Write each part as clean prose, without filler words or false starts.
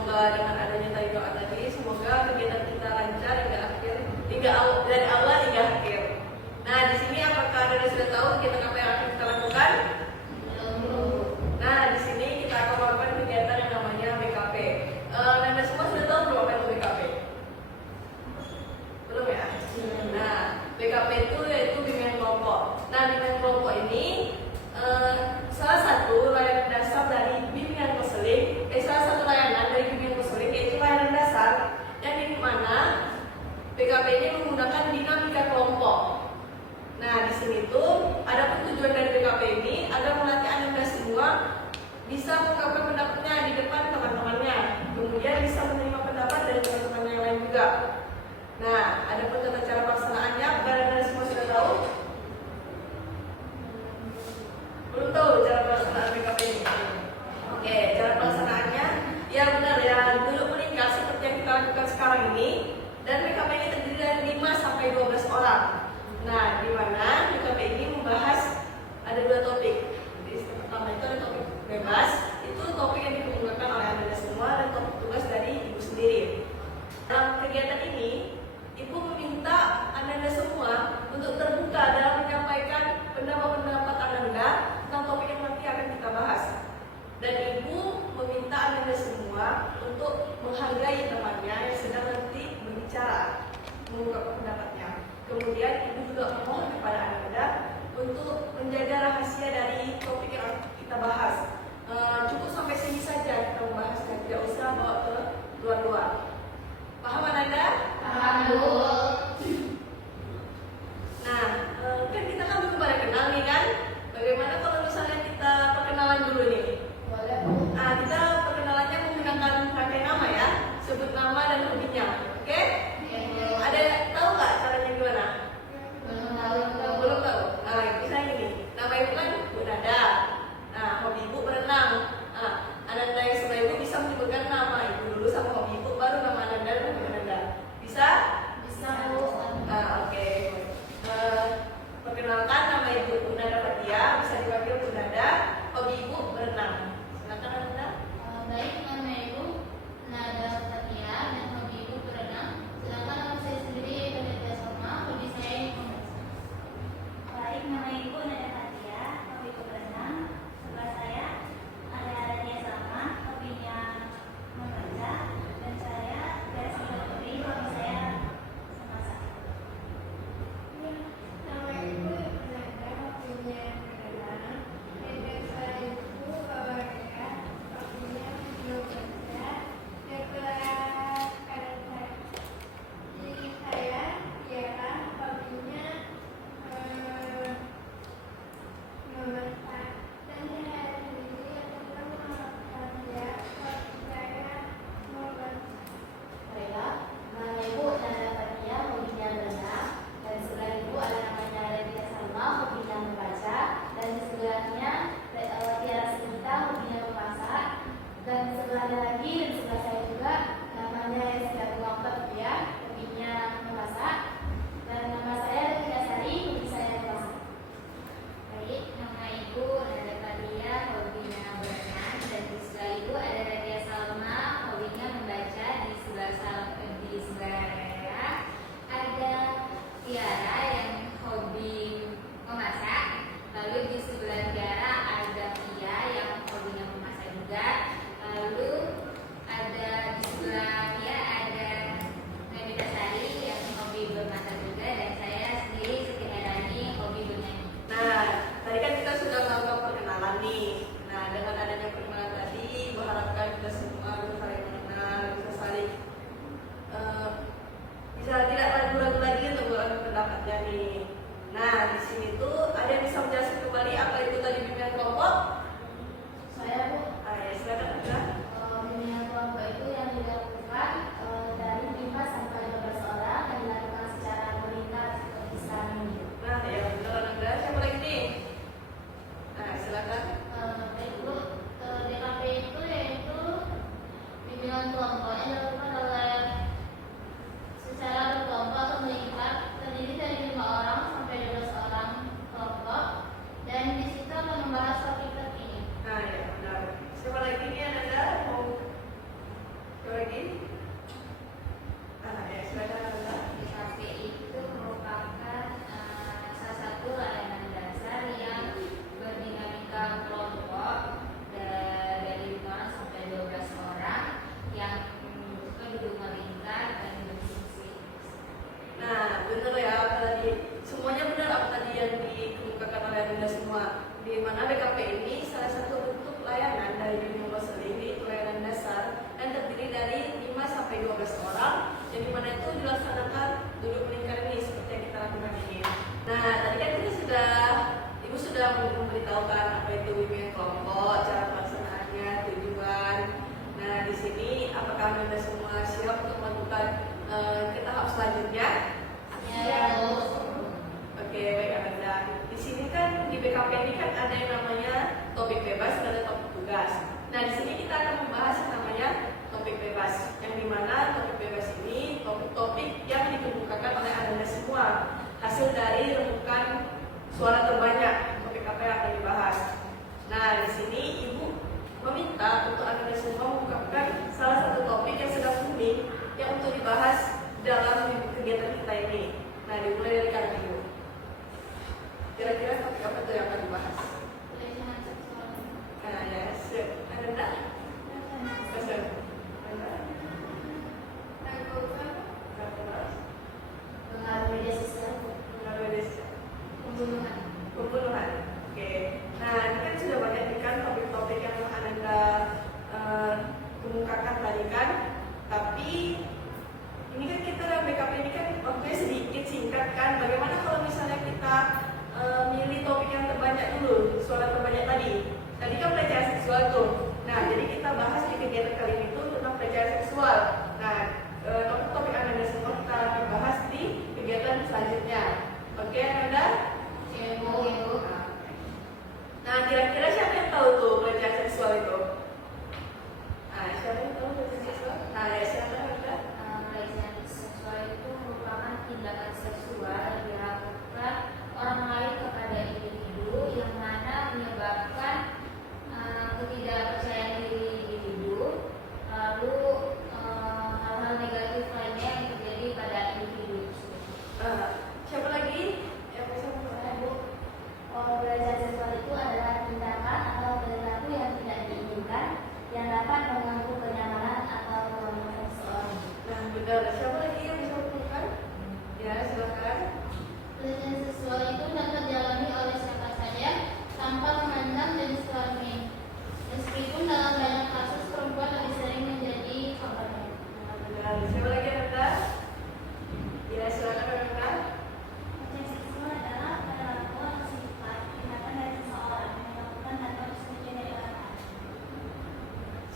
semoga dengan adanya tadi doa tadi, semoga kegiatan kita lancar hingga akhir, dari awal hingga akhir. Nah, di sini apakah Anda sudah tahu kegiatan apa yang akan kita lakukan? Nah, di sini kita akan melakukan kegiatan yang namanya BKP. Anda semua sudah tahu belum apa itu BKP? Belum ya? Nah, BKP itu yaitu bimbingan kelompok. Nah, bimbingan kelompok ini salah satu layanan dasar dari bimbingan konseling, salah satu layanan dari bimbingan konseling yaitu layanan dasar yang di mana BKP ini menggunakan dinamika kelompok. Nah, di sini tuh ada tujuan dari BKP ini agar melatih Anda semua bisa mengungkapkan pendapatnya di depan teman-temannya, kemudian bisa menerima pendapat dari teman-teman yang lain juga. Nah, ada pun tata cara pelaksanaannya, Anda semua sudah tahu? Belum tahu cara pelaksanaan BKP ini? Oke, cara pelaksanaannya ya benar ya, duduk meningkat seperti yang kita lakukan sekarang ini. Dan BKP ini terdiri dari 5 sampai 12 orang. Nah, di mana BKP ini membahas ada 2 topik. Jadi pertama itu ada topik bebas, itu topik yang dikemukakan oleh Anda semua, dan topik tugas dari Ibu sendiri. Dalam kegiatan ini, Ibu meminta Anda semua untuk terbuka dalam menyampaikan pendapat-pendapat Anda tentang topik yang nanti akan kita bahas. Dan Ibu meminta Anda semua untuk menghargai temannya yang sedang nanti berbicara, mengungkapkan pendapatnya. Kemudian Ibu juga memohon kepada Anda untuk menjaga rahasia dari topik yang kita bahas. Cukup sampai sini saja kita membahasnya, tidak usah bawa ke luar-luar. Paham Anda? Paham, Bu. Nah, kan kita kan belum pada kenal nih kan? Bagaimana kalau misalnya kita perkenalan dulu nih? Boleh, Bu. Nah, kita perkenalannya menggunakan rangkaian nama ya, sebut nama dan hobinya, oke? Ada tahu nggak caranya gimana? Belum tahu. Belum tahu. Nah, misalnya ini, nama Ibu kan Bu Nada. Nah, hobi Ibu berenang. Nah, Ananda yang sebelah Ibu bisa menyebutkan nama Ibu dulu sama hobi Ibu, baru nama Ananda dan hobi Ananda. Bisa? Bisa, Bu. Nah, oke. Perkenalkan, nama Ibu Bu Nada Fatia, bisa dipanggil Bu Nada. Hobi Ibu berenang. Silakan Ananda. Baik, nama Ibu Nada Fatia dan hobi Ibu berenang. Sedangkan nama saya sendiri Fatia Salma, hobi saya membaca. Baik, nama Ibu Nada Fatia, hobi Ibu berenang. Sebelah saya ada Radia Salma, hobinya membaca. Dan saya Grace Putri, hobi saya memasak. Nama Ibu Nada, hobinya berenang. Dan saya Ibu Fawaria, hobinya membaca. Sebelah kanan saya Tiara, hobinya memasak. Dan saya sendiri adalah Muhammad Fatia, hobi saya membaca. Baiklah, nama Ibu Nada Fatia, hobinya berenang. Dan sebelah Ibu ada namanya Radia Salma, hobinya membaca. Dan di sebelahnya Tiara Sinta, hobinya memasak. Dan sebelahnya lagi, dan sebelah saya juga namanya Rizka Muhammad Fatia, hobinya memasak. Dan nama saya Rizka Sari, hobi saya memasak. Baik, nama Ibu Nada Fatia, hobinya berenang. Dan di sebelah Ibu ada Radia Salma, hobinya membaca. Di sebelah saya ada Tiara yang hobi memasak. Lalu di sebelah Tiara ada Pia yang hobinya memasak juga. Lalu selanjutnya? Ya, Oke, baik Ananda. Di sini kan di BKP ini kan ada yang namanya topik bebas dan ada topik tugas. Nah, di sini kita akan membahas yang namanya topik bebas, yang dimana topik bebas ini topik-topik yang dikemukakan oleh Ananda semua, hasil dari remukan suara terbanyak. Topik apa yang akan dibahas? Nah, di sini Ibu meminta untuk Ananda semua mengungkapkan salah satu topik yang sedang booming yang untuk dibahas dalam kegiatan kita ini. Nah, dimulai dari kalian Ibu. Kira-kira topik apa tuh yang akan dibahas? Pelecehan seksual. Nah, ya, Ananda? Pesan. Ananda? pengaruh media sosial. Pembunuhan. Pembunuhan. Oke. Nah, ini kan sudah banyak nih kan topik-topik yang Ananda kemukakan tadi kan. Tapi ini kan kita dalam BKP ini kan waktunya sedikit singkat kan. Bagaimana kalau misalnya kita milih topik yang terbanyak dulu, suara terbanyak tadi. Tadi kan pelecehan seksual tuh. Nah, jadi kita bahas di kegiatan kali ini tuh tentang pelecehan seksual. Nah, topik Ananda semua kita akan bahas di kegiatan selanjutnya. Oke, Ananda? Ibu. Nah, kira-kira siapa yang tahu tuh pelecehan seksual itu? Nah, siapa yang tahu pelecehan seksual? Nah, ya siapa Ananda? Pelecehan seksual itu merupakan tindakan seksual yang dilakukan orang lain kepada individu yang mana menyebabkan ketidakpercayaan diri individu, lalu hal-hal negatif lainnya yang terjadi pada individu tersebut. Siapa lagi? Yang bisa memulai, Bu? Pelecehan seksual itu adalah tindakan atau perilaku yang tidak diinginkan yang dapat mengganggu kenyamanan atau keamanan seseorang. Nah, benar. Siapa lagi yang bisa memulai? Ya, silakan. Pelecehan seksual itu dapat dialami oleh siapa saja tanpa memandang jenis kelamin. Meskipun dalam banyak kasus perempuan lebih sering menjadi korbannya. Nah, benar. Siapa lagi Ananda? Ya, silakan Ananda. Pelecehan seksual adalah perlakuan atau sifat tindakan dari seseorang yang melakukan tanpa persetujuan dari orang lain.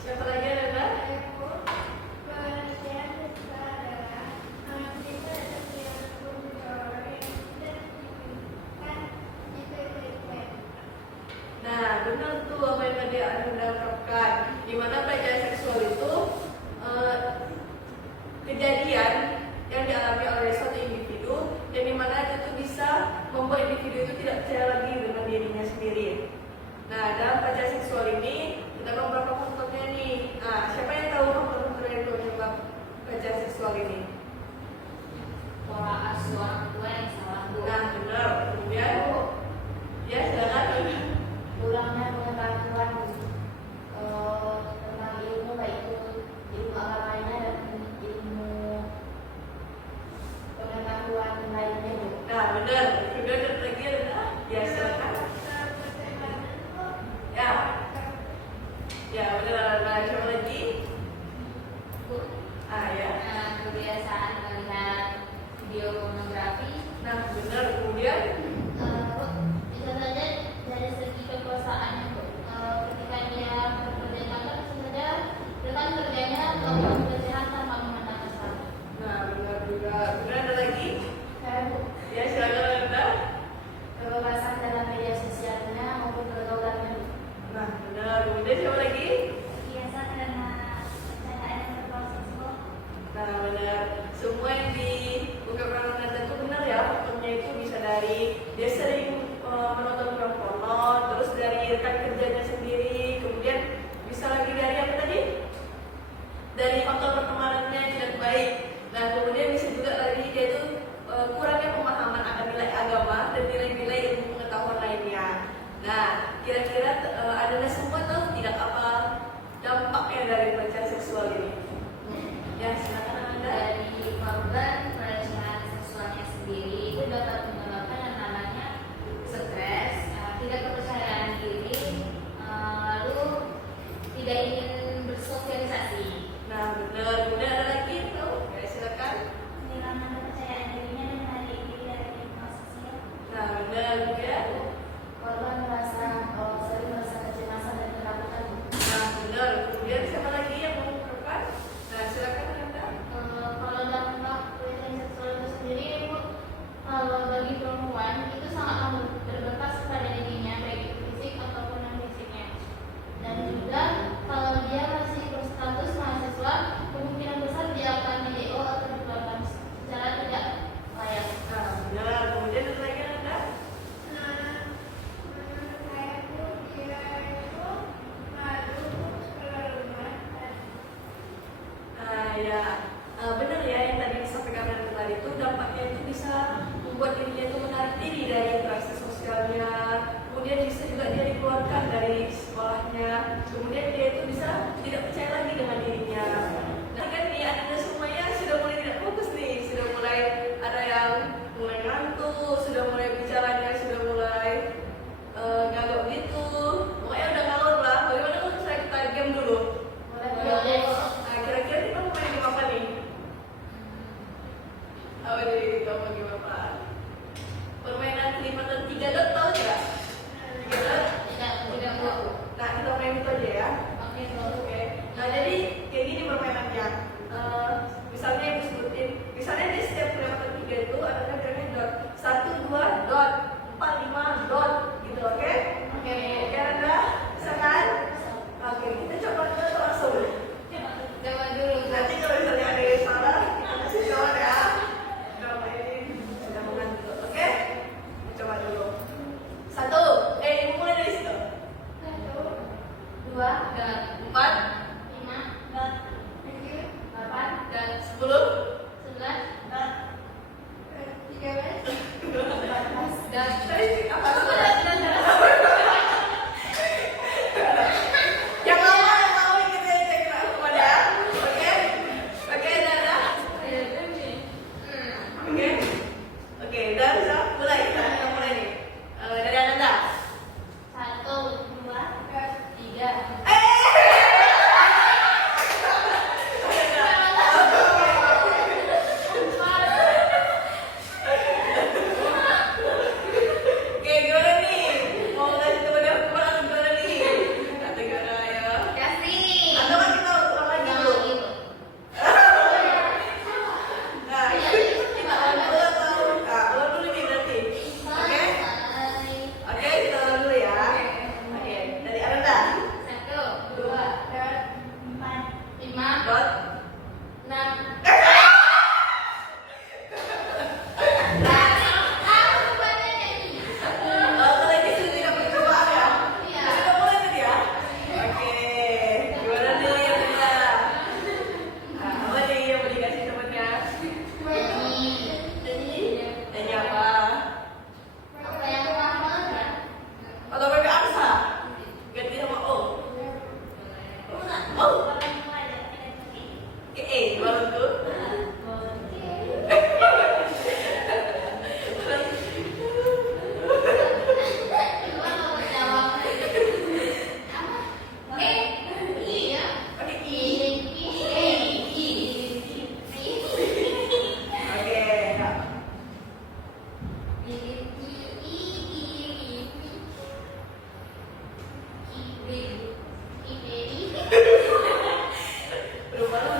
Siapa lagi Ananda? Nah, benar tuh apa yang tadi Ananda ungkapkan. Di mana pelecehan seksual itu kejadian yang dialami oleh suatu individu, yang dimana itu tuh bisa membuat individu itu tidak percaya lagi dengan dirinya sendiri. Nah, dalam pelecehan seksual ini kita tahu beberapa faktornya nih. Nah, siapa yang tahu faktor-faktor yang penyebab pelecehan seksual ini? Pola asuh orang tua yang salah, Bu. Nah, benar. Kemudian, ya silakan. Kurangnya pengetahuan tentang ilmu, baik itu ilmu agamanya dan ilmu pengetahuan lainnya, Bu. Nah, benar. Kemudian ada lagi ada, ya silakan. Ya, ya benar. Nah, siapa lagi? Bu. Ya. Kebiasaan melihat video pornografi. Nah, benar. Kemudian, Bisa saja dari segi kekuasaannya, Bu. Ketika dia bekerja di kantor, bisa saja dengan kerjanya melakukan pelecehan tanpa memandang masalah. nah benar juga. Kemudian ada lagi? Bu, Ya, silakan Anda. kebebasan dalam media sosialnya maupun pergaulannya, Bu. Nah, benar. Kemudian siapa lagi? Biasa karena percayaan yang berbau seksual. Nah, benar. Semua yang diungkapkan Anda itu benar ya. Faktornya itu bisa dari dia sering menonton film porno, terus dari rekan kerjanya sendiri, kemudian bisa lagi dari apa tadi? Dari faktor pertemanannya yang tidak baik. Nah, kemudian bisa juga dari dia itu kurangnya pemahaman akan nilai agama dan nilai-nilai ilmu pengetahuan lainnya. Nah, kira-kira Anda semua tahu tidak apa dampaknya dari pelecehan seksual ini? Ya, silakan Anda. Dari korban pelecehan seksualnya sendiri itu dapat menyebabkan yang namanya stres, tidak kepercayaan diri, lalu tidak ingin bersosialisasi. Nah, benar. Kemudian ada lagi tahu? Ya, silakan. Kehilangan kepercayaan dirinya dan hari ini dari lingkungan sosial. Nah, benar. Kemudian, Korban merasa sering merasa kecemasan dan ketakutan. nah benar. Kemudian siapa lagi yang mengungkapkan? ya. Benar ya yang tadi disampaikan dari tadi itu dampaknya itu bisa membuat dirinya itu menarik diri dari interaksi sosialnya, kemudian bisa juga dia dikeluarkan dari sekolahnya, kemudian dia itu bisa tidak percaya lagi dengan dirinya. Nah kan nih ada semuanya sudah mulai tidak fokus nih, sudah mulai ada yang mulai ngantuk, sudah mulai bicaranya sudah mulai gagap gitu, pokoknya udah ngalor lah. Bagaimana kalau saya kita game dulu? Boleh. Nah, kira-kira kita mau main game apa nih? Apa nih? Kamu game apa? Permainan kelipatan 3 dot tahu tidak? 3 dot? Tidak Bu. Nah, kita main itu aja ya. Oke Bu. Oke. Nah, jadi kayak gini permainannya. Misalnya ibu sebutin, misalnya di setiap kelipatan 3 itu ada bilangnya dot 1, 2, dot 4, 5, dot gitu, oke? Oke, Anda bisa kan? Oke, kita coba dulu langsung. Coba dulu. Nanti kalau misalnya ada yang salah, kita kasih tahu ya. Coba ini sudah mengantuk, oke? Coba dulu. 1, ibu mulai dari situ. 1, 2, 4, 5, 4, 8, 10, 11, 13. dan Tadi apa? Yang lama kita cek kepada ya. Oke? Oke, Dara. Oke? Oke, udah bisa mulai. Kita mulai nih. Dari Anda. 1, 2, 3. Oke, gimana nih? Mau kasih teman yang kemana atau gimana nih? Atau gimana ya? Kasih. Atau kan kita ulang lagi Yang dulu? lagi. Nah, kita ulang dulu atau? Nah, ulang dulu nih berarti. Oke? Oke, kita ulang dulu ya. Oke, dari Anda. 1, 2, 4, 5, Dot. 6. Kalau gitu tidak percobaan ya? Iya. Sudah mulai tadi ya? Oke, gimana nih yang benar? Nah, apa nih yang mau dikasih temannya? Nyanyi apa? Atau pakai angsa? Ganti sama O. O. Ke E, baru tuh. Pakai I. Oke, Kak. Belum malu.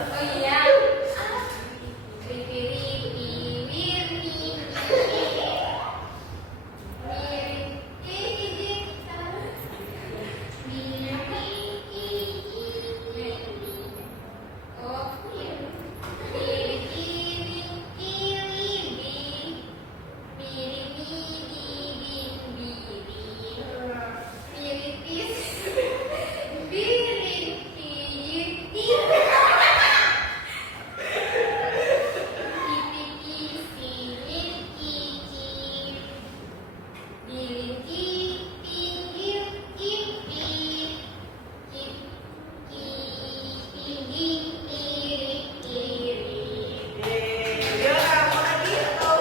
Gimana? Mau lagi atau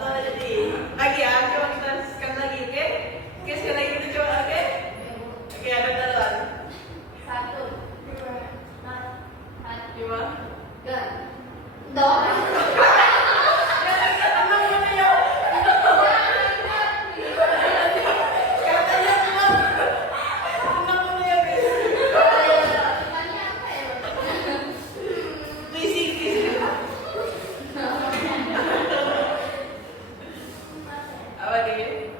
tadi? Lagi ya, coba kita sekali lagi, oke? Oke, sekali lagi kita coba, oke? Oke, ada dalam. 5. Tenang mana ya? Katanya tenang. Tenang mana ya, guys? Risih. Apa nih?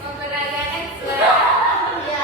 Mau beragam next lah. Ya,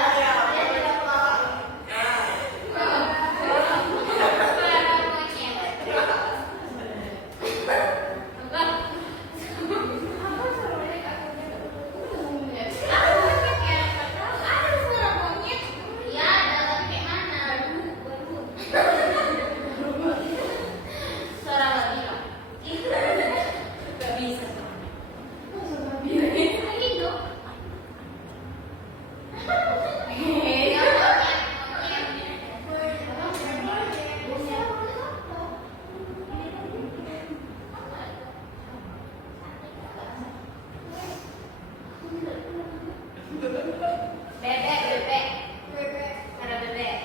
Bebek, bebek. bebek, Ada bebek.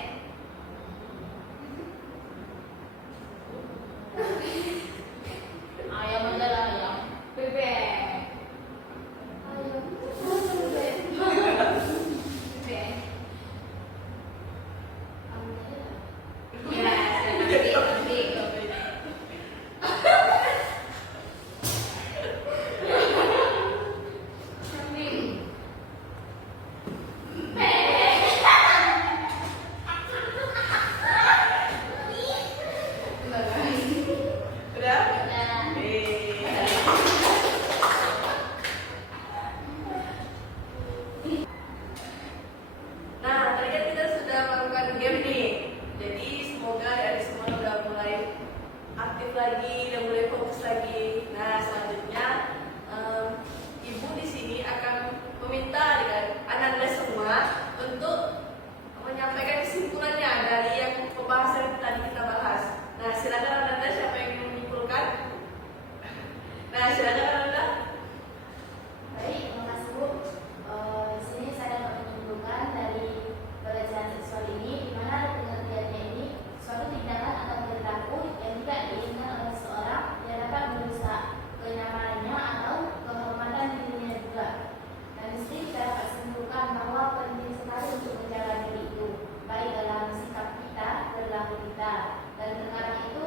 Ayam aja lah ayam. Bebek. Ayam. Bebek. Ya, kambing. Kambing. Udah? Nah, Nah, tadi kan kita sudah melakukan game nih. Jadi semoga adik semua udah mulai aktif lagi dan mulai fokus lagi. Nah, selanjutnya ibu di sini akan meminta anak-anak semua untuk menyampaikan kesimpulannya dari yang pembahasan yang tadi kita bahas. Nah, silakan anak-anak siapa yang ingin menyimpulkan? Nah, silakan anak-anak. Baik, terima kasih Bu. Di sini saya dapat menyimpulkan dari pelecehan seksual ini, di mana pengertiannya ini suatu tindakan atau perilaku yang tidak diinginkan oleh seseorang yang dapat merusak kenyamanannya atau kehormatan dirinya juga. Dan di sini kita dapat simpulkan bahwa penting sekali untuk menjaga diri itu, baik dalam sikap kita, perilaku kita. Dan terkadang itu,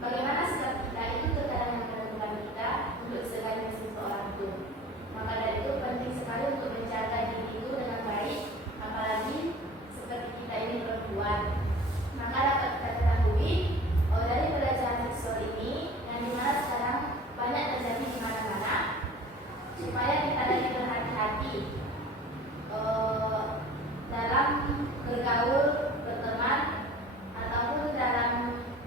bagaimana sikap kita itu terkadang yang menentukan kita untuk sekali seseorang itu. Maka dari itu penting sekali untuk menjaga diri itu dengan baik, apalagi seperti kita ini perempuan. Maka dapat kita ketahui dari pelecehan seksual ini yang dimana sekarang banyak terjadi di mana-mana, supaya kita lebih berhati-hati dalam bergaul, berteman, ataupun dalam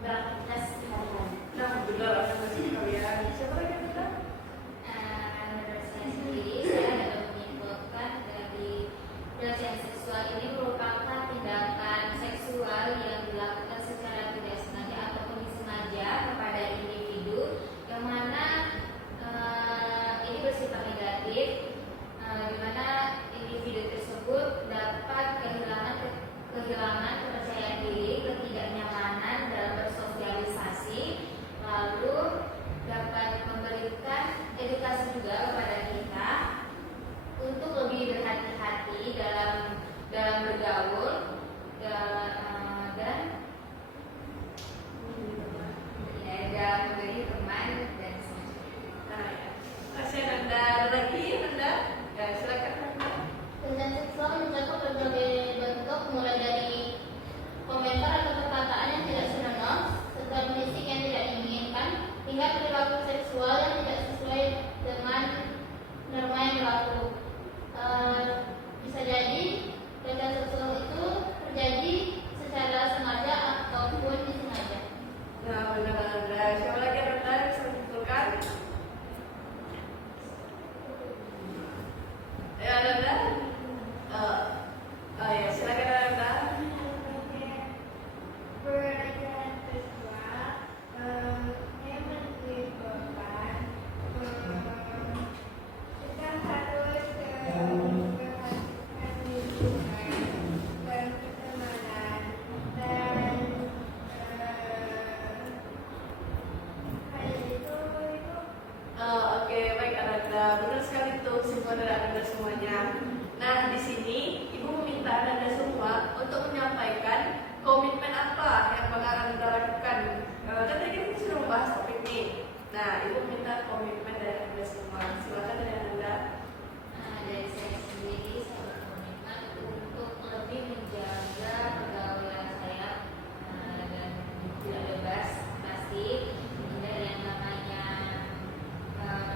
beraktivitas sehari-hari. Nah, benar anak-anak sekalian. Siapa lagi yang bilang? menurut saya sendiri, saya dapat menyimpulkan dari pelecehan seksual ini merupakan tindakan seksual yang dilakukan secara tidak sengaja ataupun disengaja kepada individu yang mana ini bersifat negatif, di mana individu tersebut dapat kehilangan kepercayaan diri, ketidaknyamanan dalam bersosialisasi, lalu dapat memberikan edukasi juga kepada kita untuk lebih berhati-hati dalam bergaul dan ya, dalam memberi teman dan seterusnya. Nah, ya. Kasih Nanda. Ada lagi Nanda? Ya, silakan Nanda. Pelecehan seksual mencakup berbagai bentuk, mulai dari komentar atau perkataan yang tidak senonoh, serta fisik yang tidak diinginkan, hingga perilaku seksual yang tidak sesuai dengan norma yang berlaku. Bisa jadi pelecehan seksual itu terjadi secara sengaja ataupun disengaja. Nah, benar Nanda. Siapa lagi Nanda yang bisa menyimpulkan? Ya, Nanda. Ya, silakan Nanda. pelecehan seksual yang menimbulkan kita harus memperhatikan lingkungan dan pertemanan dan hal itu Oke, baik Nanda. Benar sekali tuh kesimpulan dari Nanda semuanya. Nah, di sini Ibu meminta Nanda semua untuk menyampaikan komitmen apa yang bakal Anda lakukan. Kan tadi kita sudah membahas topik ini. Nah, Ibu minta komitmen dari Anda semua. Silakan dari Anda. Dari saya sendiri, saya berkomitmen untuk lebih menjaga pergaulan saya dan tidak bebas pasti dari yang namanya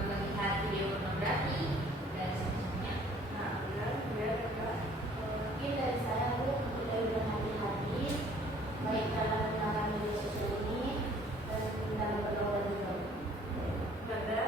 melihat video pornografi dan seterusnya. Nah, benar, benar, Kak. Mungkin dari saya Bu, untuk lebih berhati-hati, baik dalam menggunakan media sosial ini dan dalam pergaulan juga. Nanda.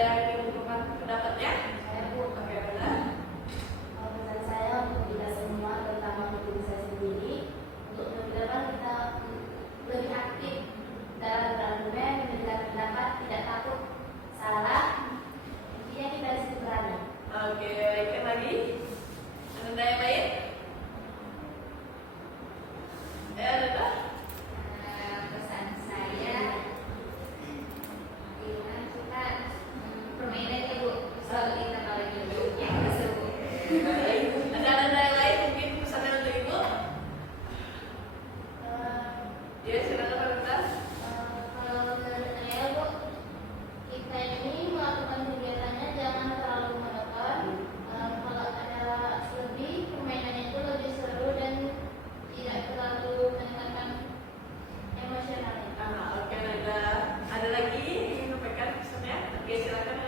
yang ingin mengungkapkan pendapatnya? Saya Bu, Oke, benar. pesan saya untuk kita semua, terutama untuk diri saya sendiri, untuk ke depan kita lebih aktif dalam berargumen, memberikan pendapat, tidak takut salah. Intinya kita harus berani. Oke, baik lagi. Ada yang lain? Ada? Pesan saya kita permainannya Bu selalu kita kalau dulu yang seru. Baik. Ada yang lain mungkin pesannya untuk Ibu? Ya, silakan Rita. Kalau menurut saya Bu, kita ini melakukan kegiatannya jangan terlalu monoton. Kalau ada lebih, permainannya itu lebih seru dan tidak terlalu meningkatkan emosionalnya. Oke, ada lagi yang ingin menyampaikan pesannya? Oke, silakan